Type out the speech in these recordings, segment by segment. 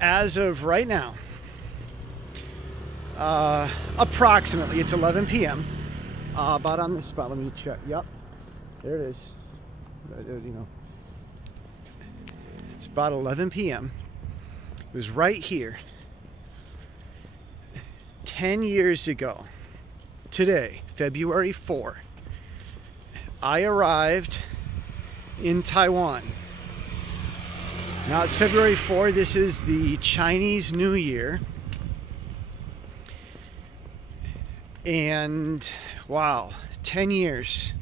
as of right now, approximately, it's 11 p.m. About on this spot. Let me check. Yep, there it is. You know, it's about 11 p.m. It was right here 10 years ago today, February 4. I arrived in Taiwan. Now it's February 4. This is the Chinese New Year. And wow, 10 years.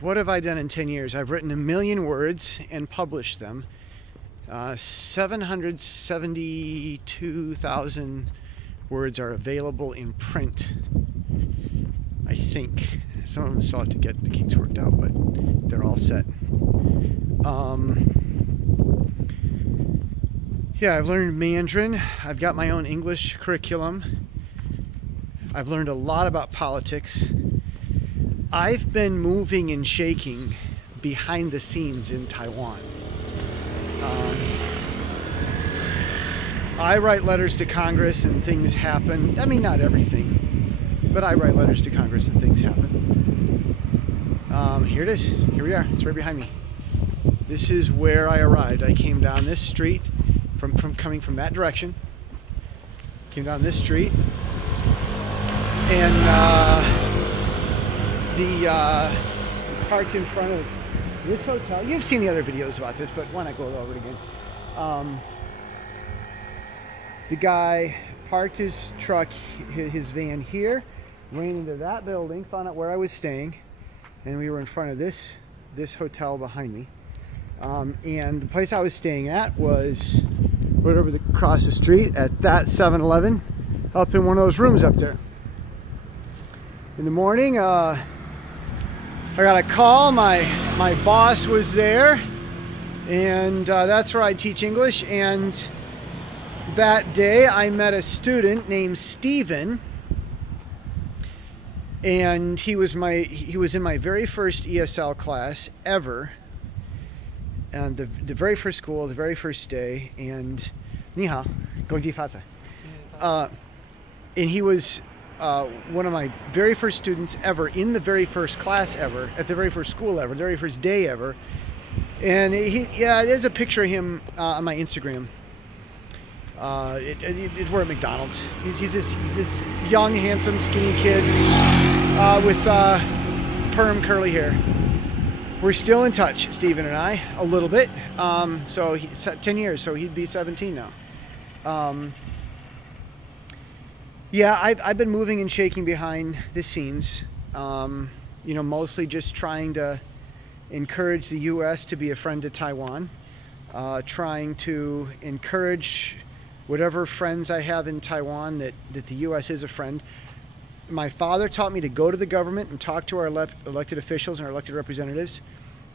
What have I done in 10 years? I've written 1 million words and published them. 772,000 words are available in print, I think. Some of them still have to get the kinks worked out, but they're all set. Yeah, I've learned Mandarin. I've got my own English curriculum. I've learned a lot about politics. I've been moving and shaking behind the scenes in Taiwan. I write letters to Congress and things happen. I mean, not everything, but I write letters to Congress and things happen. Here it is. Here we are. It's right behind me. This is where I arrived. I came down this street from coming from that direction. Came down this street, and parked in front of this hotel. You've seen the other videos about this, but why not go over it again? The guy parked his truck, his van here, ran into that building, found out where I was staying, and we were in front of this hotel behind me. And the place I was staying at was right over across the street at that 7-Eleven, up in one of those rooms up there. In the morning, I got a call. My boss was there, and that's where I teach English. And that day, I met a student named Steven, and he was in my very first ESL class ever, and the very first school, the very first day. And ni hao, gongji fa zai. And he was one of my very first students ever, in the very first class ever, at the very first school ever, the very first day ever. And there's a picture of him on my Instagram. We're at McDonald's. He's this young, handsome, skinny kid with perm curly hair. We're still in touch, Steven and I, a little bit. So 10 years, so he'd be 17 now. Yeah, I've been moving and shaking behind the scenes, you know, mostly just trying to encourage the U.S. to be a friend to Taiwan, trying to encourage whatever friends I have in Taiwan that the U.S. is a friend. My father taught me to go to the government and talk to our elected officials and our elected representatives.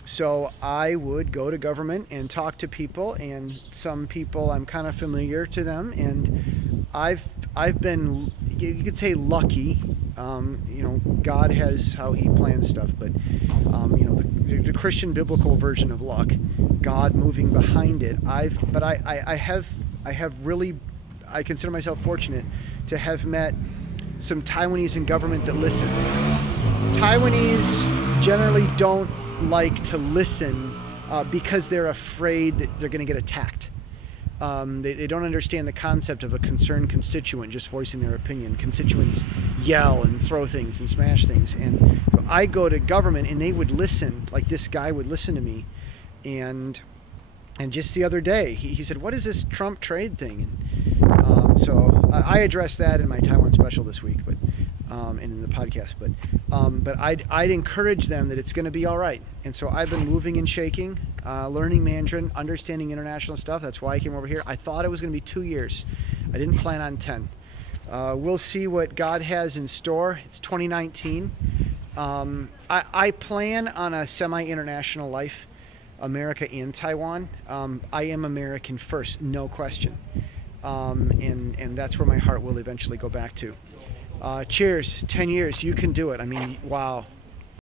So I would go to government and talk to people, and some people I'm kind of familiar to them, and I've been, you could say, lucky. You know, God has how He plans stuff, but you know, the Christian biblical version of luck, God moving behind it. I consider myself fortunate to have met some Taiwanese in government that listen. Taiwanese generally don't like to listen because they're afraid that they're going to get attacked. They don't understand the concept of a concerned constituent just voicing their opinion. Constituents yell and throw things and smash things. And so I go to government and they would listen, like this guy would listen to me. And just the other day, he said, "What is this Trump trade thing?" And so I addressed that in my Taiwan special this week, but and in the podcast. But I'd encourage them that it's going to be all right. And so I've been moving and shaking, learning Mandarin, understanding international stuff. That's why I came over here. I thought it was going to be 2 years. I didn't plan on 10. We'll see what God has in store. It's 2019. I plan on a semi-international life. America and Taiwan. I am American first, no question. And that's where my heart will eventually go back to. Cheers, 10 years, you can do it. I mean, wow.